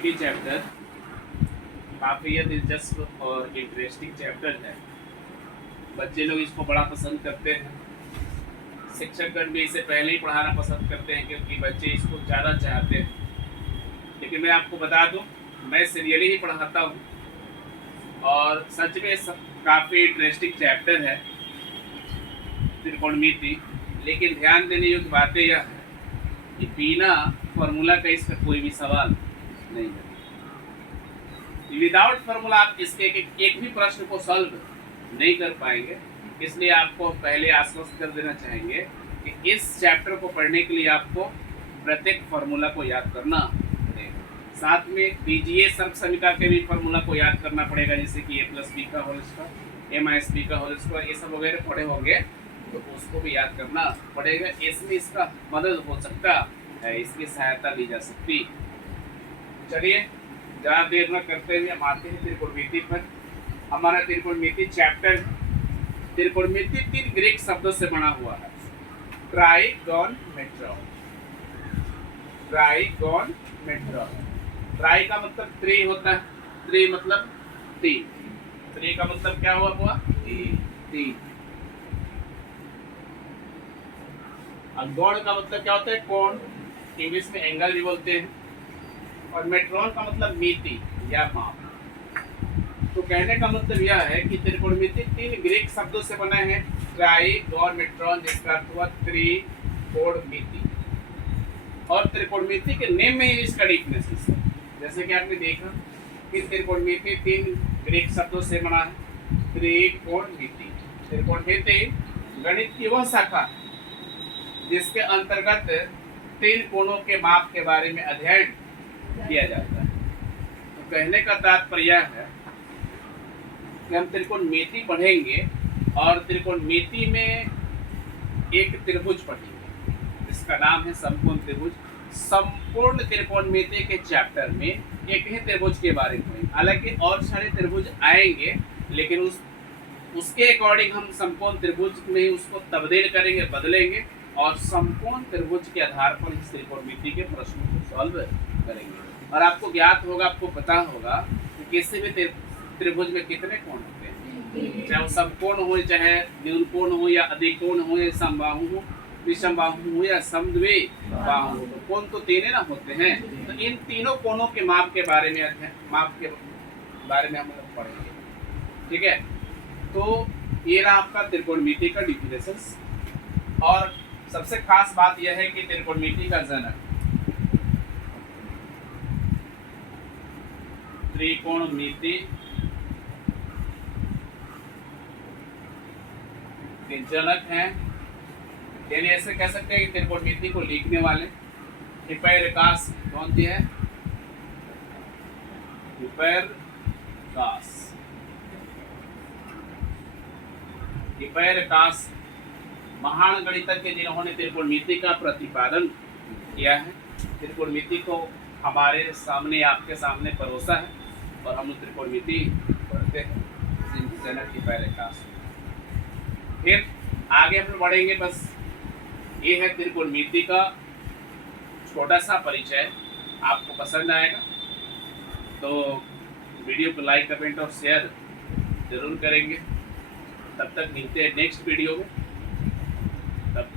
त्रिकोणमिति chapter काफ़ी दिलचस्प और इंटरेस्टिंग चैप्टर है। बच्चे लोग इसको बड़ा पसंद करते हैं। शिक्षकगण भी इसे पहले ही पढ़ाना पसंद करते हैं क्योंकि बच्चे इसको ज़्यादा चाहते हैं। लेकिन मैं आपको बता दूं, मैं सीरियली ही पढ़ाता हूं और सच में काफ़ी इंटरेस्टिंग चैप्टर है त्रिकोणमिति। लेकिन ध्यान देने योग्य बातें यह है कि बिना फॉर्मूला का इसका कोई भी सवाल नहीं है। विदाउट फार्मूला आप इसके एक भी प्रश्न को सॉल्व नहीं कर पाएंगे। इसलिए आपको पहले आश्वस्त कर देना चाहेंगे कि इस चैप्टर को पढ़ने के लिए आपको प्रत्येक फार्मूला को याद करना पड़ेगा। साथ में बीजीय सर्व समीकरण के भी फार्मूला को याद करना पड़ेगा, जैसे कि a+b का होल स्क्वायर, a-b का होल स्क्वायर, ये सब वगैरह पढ़े होंगे तो उसको भी याद करना पड़ेगा। इसमें इसका मदद हो सकता है, इसकी सहायता ली जा सकती। चलिए ज़्यादा देर न करते हुए हम आते हैं त्रिकोणमिति पर। हमारा त्रिकोणमिति चैप्टर, त्रिकोणमिति 3 ग्रीक शब्दों से बना हुआ है। ट्राइगोनमेट्रॉन, ट्राइगोनमेट्रॉन। ट्राई का मतलब 3 होता है, 3 मतलब 3, 3 का मतलब क्या हुआ 3। और गौण का मतलब क्या होता है, कोण, इंग्लिश में एंगल भी बोलते हैं। और मेट्रॉन का मतलब मिति या माप। तो कहने का मतलब यह है कि त्रिकोणमिति 3 ग्रीक शब्दों से बना है। ट्राइगोनमेट्रॉन जिसका अर्थ हुआ त्रिकोणमिति। और त्रिकोणमिति के नेम में ही इसका डिफिनेशन है। जैसे कि आपने देखा कि त्रिकोणमिति 3 ग्रीक शब्दों से बना है। त्रिकोणमिति, त्रिकोणमिति गणित की वह शाखा जिसके अंतर्गत 3 कोणों के माप के बारे में अध्ययन किया जाता है। तो कहने का तात्पर्य है कि हम त्रिकोणमिति पढ़ेंगे और त्रिकोणमिति में एक त्रिभुज पढ़ेंगे जिसका नाम है समकोण त्रिभुज। संपूर्ण त्रिकोणमिति के चैप्टर में एक ही त्रिभुज के बारे में पढ़ेंगे। हालांकि और सारे त्रिभुज आएंगे लेकिन उसके अकॉर्डिंग हम समकोण त्रिभुज में उसको तब्दील करेंगे, बदलेंगे और समकोण त्रिभुज के आधार पर इस त्रिकोणमिति के प्रश्नों को सॉल्व करेंगे। और आपको ज्ञात होगा, आपको पता होगा कि किसी भी त्रिभुज में कितने कोण होते हैं, चाहे वो समकोण हो, चाहे न्यूनकोण हो या अधिकोण हो या समबाहु हो, विषमबाहु हो या समद्विबाहु हो। तो कोण तो 3 ना होते हैं। तो इन तीनों कोणों के माप के बारे में हम लोग पढ़ेंगे। ठीक है, तो ये रहा आपका त्रिकोणमिति का डिफिनेशन। और सबसे खास बात यह है कि त्रिकोणमिति का जनक, त्रिकोणमिति के जनक हैं, यानी ऐसे कह सकते हैं कि त्रिकोणमिति को लिखने वाले हिप्पैरकास कौन थे? हिप्पैरकास महान गणितज्ञ जिन्होंने त्रिकोणमिति का प्रतिपादन किया है। त्रिकोणमिति को हमारे सामने, आपके सामने परोसा है और हम त्रिकोणमिति पढ़ते हैं। जनक हिप्पैरकास। फिर आगे हम बढ़ेंगे। बस ये है त्रिकोणमिति का छोटा सा परिचय। आपको पसंद आएगा तो वीडियो को लाइक, कमेंट और शेयर जरूर करेंगे। तब तक मिलते हैं नेक्स्ट वीडियो में।